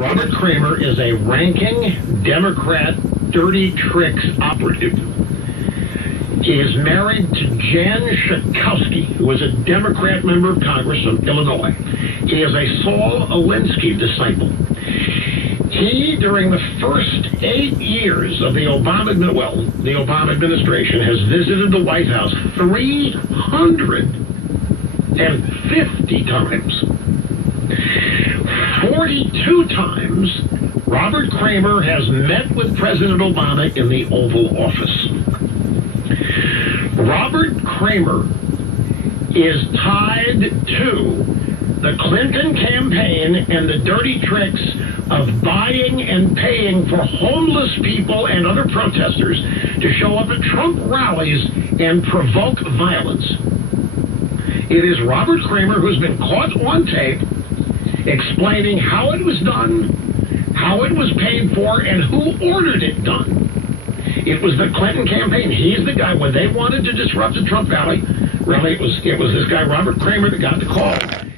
Robert Kramer is a ranking Democrat dirty tricks operative. He is married to Jan Schakowsky, who is a Democrat member of Congress from Illinois. He is a Saul Alinsky disciple. He, during the first 8 years of the Obama administration, has visited the White House 350 times. 42 times, Robert Kramer has met with President Obama in the Oval Office. Robert Kramer is tied to the Clinton campaign and the dirty tricks of buying and paying for homeless people and other protesters to show up at Trump rallies and provoke violence. It is Robert Kramer who's been caught on tape explaining how it was done, how it was paid for, and who ordered it done. It was the Clinton campaign. He's the guy, when they wanted to disrupt the Trump rally, it was this guy, Robert Kramer, that got the call.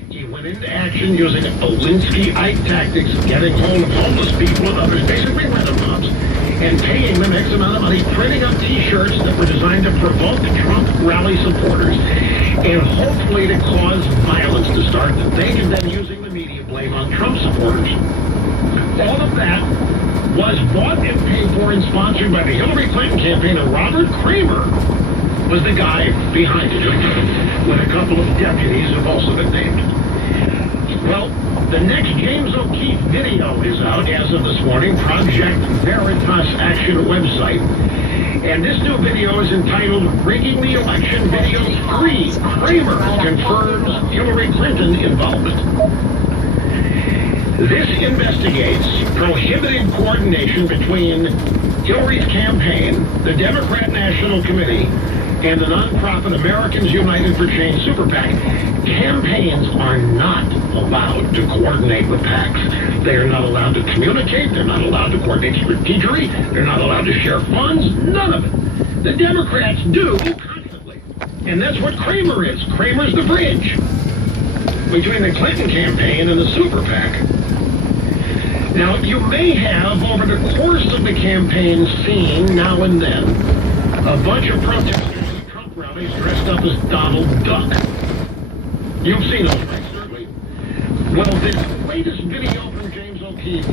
He went into action using Alinsky-ite tactics, getting hold of homeless people and others, basically random mobs, and paying them X amount of money, printing up T-shirts that were designed to provoke Trump rally supporters, and hopefully to cause violence to start, that they can then using the media blame on Trump supporters. All of that was bought and paid for and sponsored by the Hillary Clinton campaign, and Robert Kramer was the guy behind it, with a couple of deputies who've also been named. Well, the next James O'Keefe video is out as of this morning, Project Veritas Action website. And this new video is entitled Rigging the Election Videos 3. Kramer confirms Hillary Clinton involvement. This investigates prohibited coordination between Hillary's campaign, the Democrat National Committee, and the nonprofit Americans United for Change Super PAC. Campaigns are not allowed to coordinate with PACs. They are not allowed to communicate. They're not allowed to coordinate strategically. They're not allowed to share funds. None of it. The Democrats do constantly. And that's what Kramer is. Kramer's the bridge between the Clinton campaign and the Super PAC. Now, you may have, over the course of the campaign, seen now and then a bunch of protesters at Trump rallies dressed up as Donald Duck. You've seen those, right? Certainly. Well, this latest video from James O'Keefe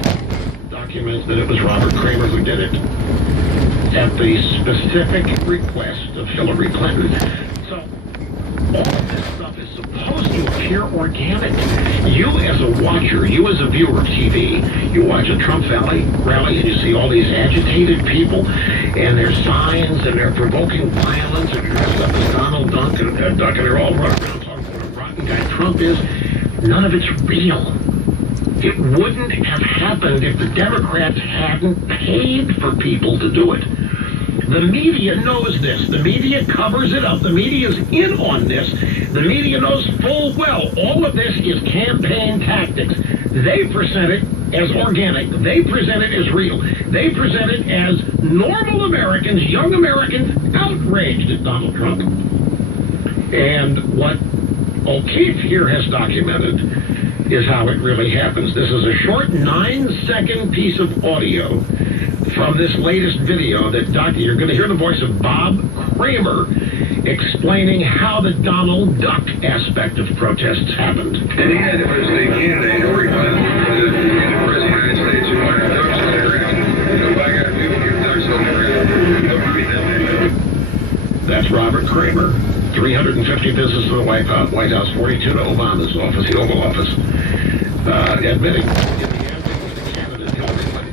documents that it was Robert Kramer who did it at the specific request of Hillary Clinton. So, all of this stuff is supposed to appear organic. You as a watcher, you as a viewer of TV, you watch a Trump rally and you see all these agitated people and their signs and they're provoking violence and they're dressed up as Donald Duck and they're all running around talking about what a rotten guy Trump is. None of it's real. It wouldn't have happened if the Democrats hadn't paid for people to do it. The media knows this. The media covers it up. The media is in on this. The media knows full well all of this is campaign tactics. They present it as organic. They present it as real. They present it as normal Americans, young Americans, outraged at Donald Trump. And what O'Keefe here has documented is how it really happens. This is a short 9-second piece of audio from this latest video that you're going to hear the voice of Bob Kramer explaining how the Donald Duck aspect of protests happened. And he had was the candidate Hillary Clinton for the President of the United States who wanted ducks on the ground. So by God, we will give ducks on the ground. That's Robert Kramer. 350 visits to the White House, 42 to Obama's office, the Oval Office, admitting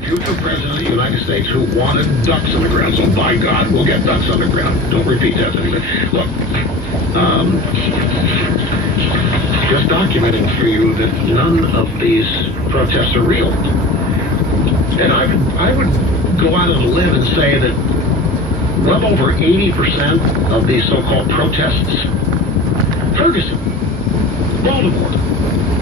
future president of the United States who wanted ducks on the ground. So by God, we'll get ducks on the ground. Don't repeat that to anybody. Look, just documenting for you that none of these protests are real. And I would go out on a limb and say that well over 80% of these so-called protests, Ferguson, Baltimore,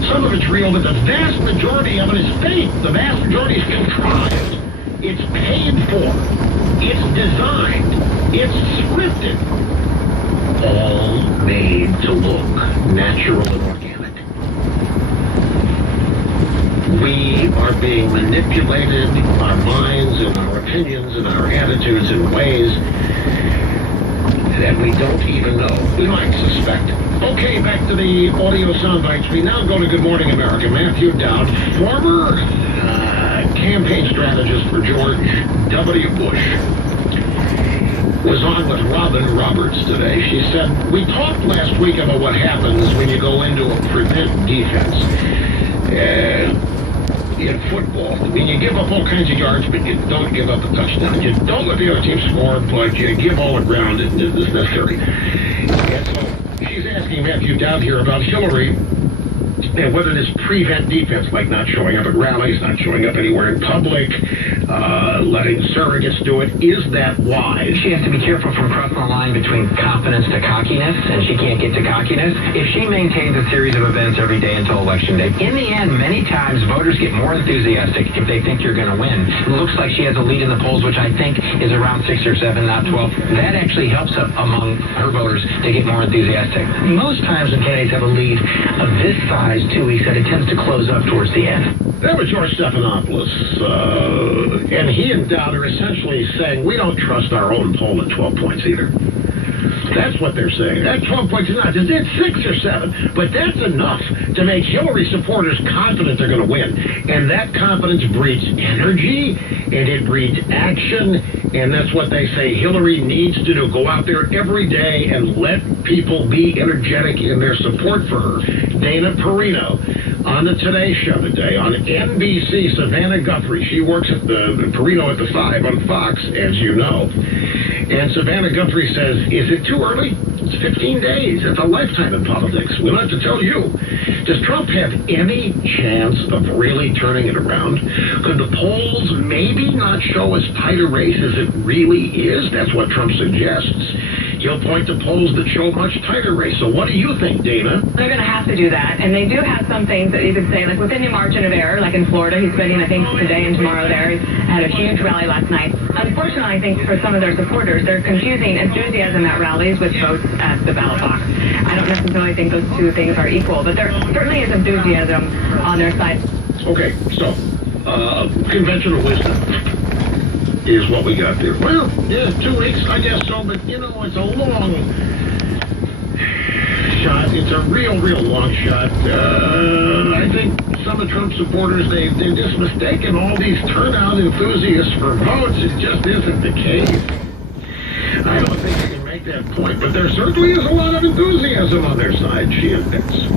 some of it's real, but the vast majority of it is fake. The vast majority is contrived. It's paid for. It's designed. It's scripted. All made to look natural and organic. we are being manipulated, our minds and our opinions and our attitudes in ways that we don't even know. We might suspect. Okay, back to the audio sound bites. We now go to Good Morning America. Matthew Dowd, former campaign strategist for George W. Bush, was on with Robin Roberts today. She said, we talked last week about what happens when you go into a prevent defense. In football, I mean, you give up all kinds of yards, but you don't give up a touchdown. You don't let the other team score, but you give all the ground that is necessary. And so she's asking Matthew Dowd here about Hillary and whether this prevent defense, like not showing up at rallies, not showing up anywhere in public, letting surrogates do it, is that wise? She has to be careful from crossing the line between confidence to cockiness, and she can't get to cockiness if she maintains a series of events every day until Election Day. In the end, many times voters get more enthusiastic if they think you're going to win. It looks like she has a lead in the polls, which I think is around 6 or 7, not 12. That actually helps among her voters to get more enthusiastic. Most times when candidates have a lead of this size, too, he said it tends to close up towards the end. That was George Stephanopoulos, and he and Dowd are essentially saying we don't trust our own poll at 12 points either. That's what they're saying. That 12 points is not. It's 6 or 7, but that's enough to make Hillary supporters confident they're going to win. And that confidence breeds energy, and it breeds action, and that's what they say Hillary needs to do. Go out there every day and let people be energetic in their support for her. Dana Perino on the Today Show today on NBC, Savannah Guthrie. She works at the Perino at the 5 on Fox, as you know. And Savannah Guthrie says, is it too early? It's 15 days. It's a lifetime in politics. We'll have to tell you. Does Trump have any chance of really turning it around? Could the polls maybe not show as tight a race as it really is? That's what Trump suggests. He'll point to polls that show a much tighter race. So what do you think, Dana? They're going to have to do that. And they do have some things that you could say, like within the margin of error, like in Florida. He's spending, I think, today and tomorrow there. He had a huge rally last night. Unfortunately, I think for some of their supporters, they're confusing enthusiasm at rallies with votes at the ballot box. I don't necessarily think those two things are equal, but there certainly is enthusiasm on their side. Okay, so, conventional wisdom is what we got there. Well, yeah, 2 weeks, I guess so, but, you know, it's a long shot. It's a real long shot. I think some of Trump supporters, they're just mistaken all these turnout enthusiasts for votes. It just isn't the case. I don't think you can make that point, but there certainly is a lot of enthusiasm on their side, she admits.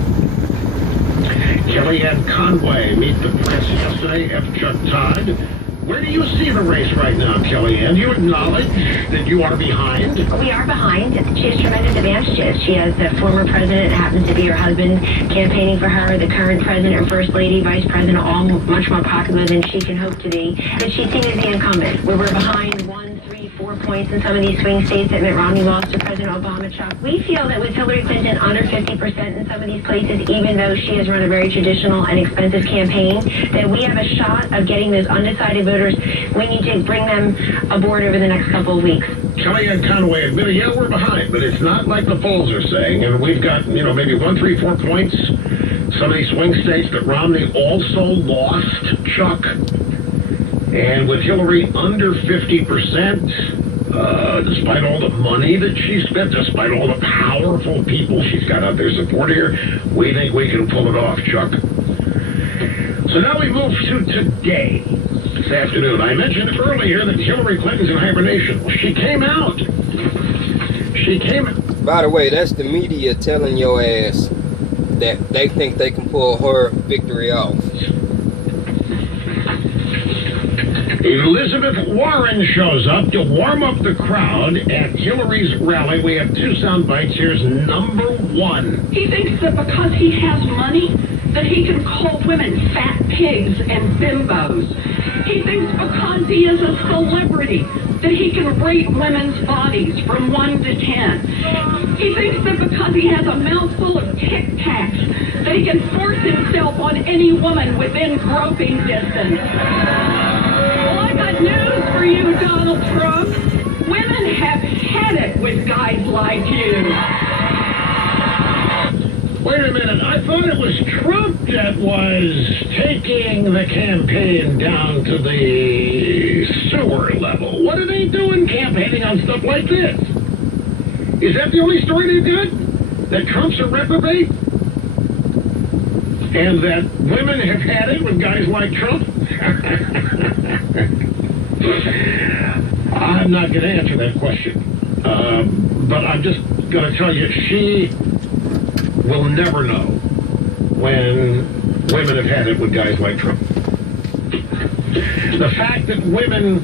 Kellyanne Conway meet the press yesterday, F. Chuck Todd. Where do you see the race right now, Kellyanne? Do you acknowledge that you are behind? We are behind. She has tremendous advantages. She has the former president, happens to be her husband, campaigning for her, the current president and first lady, vice president, all much more popular than she can hope to be. But she's seen as the incumbent, where we're behind 1, 3, 4 points in some of these swing states that Mitt Romney lost to President Obama. Chuck, we feel that with Hillary Clinton under 50% in some of these places, even though she has run a very traditional and expensive campaign, that we have a shot of getting those undecided voters. We need to bring them aboard over the next couple of weeks. Kellyanne Conway admitted, yeah, we're behind, but it's not like the polls are saying. And we've got, you know, maybe 1, 3, 4 points. Some of these swing states that Romney also lost, Chuck. And with Hillary under 50%, despite all the money that she spent, despite all the powerful people she's got out there supporting her, we think we can pull it off, Chuck. So now we move to today. This afternoon, I mentioned earlier that Hillary Clinton's in hibernation. Well, she came out. By the way, that's the media telling your ass that they think they can pull her victory off. Elizabeth Warren shows up to warm up the crowd at Hillary's rally. We have 2 sound bites. Here's number 1. He thinks that because he has money, that he can call women fat pigs and bimbos. He thinks because he is a celebrity that he can rate women's bodies from 1 to 10. He thinks that because he has a mouthful of Tic Tacs that he can force himself on any woman within groping distance. Well, I got news for you, Donald Trump. Women have had it with guys like you. Wait a minute, I thought it was Trump that was taking the campaign down to the sewer level. What are they doing campaigning on stuff like this? Is that the only story they've got? That Trump's a reprobate? And that women have had it with guys like Trump? I'm not going to answer that question. But I'm just going to tell you, she will never know when women have had it with guys like Trump. The fact that women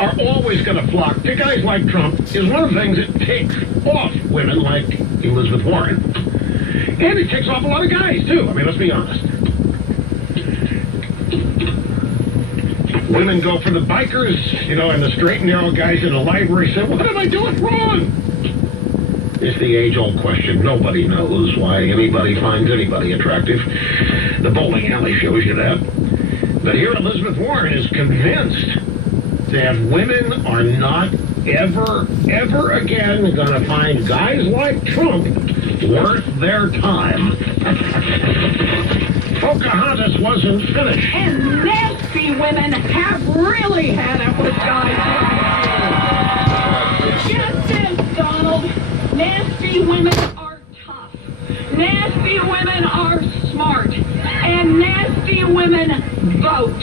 are always going to flock to guys like Trump is one of the things that takes off women like Elizabeth Warren. And it takes off a lot of guys, too. I mean, let's be honest. Women go for the bikers, you know, and the straight and narrow guys in the library say, what am I doing wrong? It's the age-old question. Nobody knows why anybody finds anybody attractive. The bowling alley shows you that. But here Elizabeth Warren is convinced that women are not ever again going to find guys like Trump worth their time. Pocahontas wasn't finished. And nasty women have really had it with guys like you. Get this, Donald. Nasty women are tough. Nasty women are smart. And nasty women vote.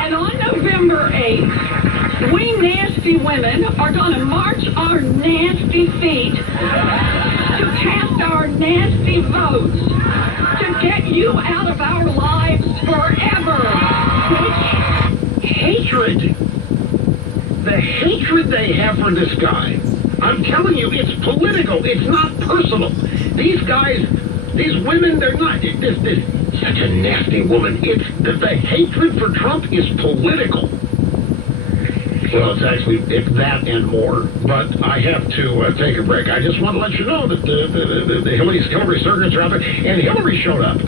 And on November 8th, we nasty women are going to march our nasty feet to cast our nasty votes to get you out of our lives forever. Hatred. The hatred they have for this guy. I'm telling you, it's political. It's not personal. These guys, these women, they're not. This such a nasty woman. It's the hatred for Trump is political. Well, it's that and more. But I have to take a break. I just want to let you know that the Hillary surrogates are out there. And Hillary showed up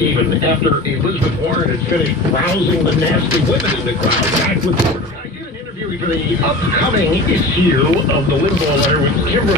even after Elizabeth Warren had finished rousing the nasty women in the crowd. Back with Porter. I did an interview for the upcoming issue of the Limbaugh letter with Kimberly.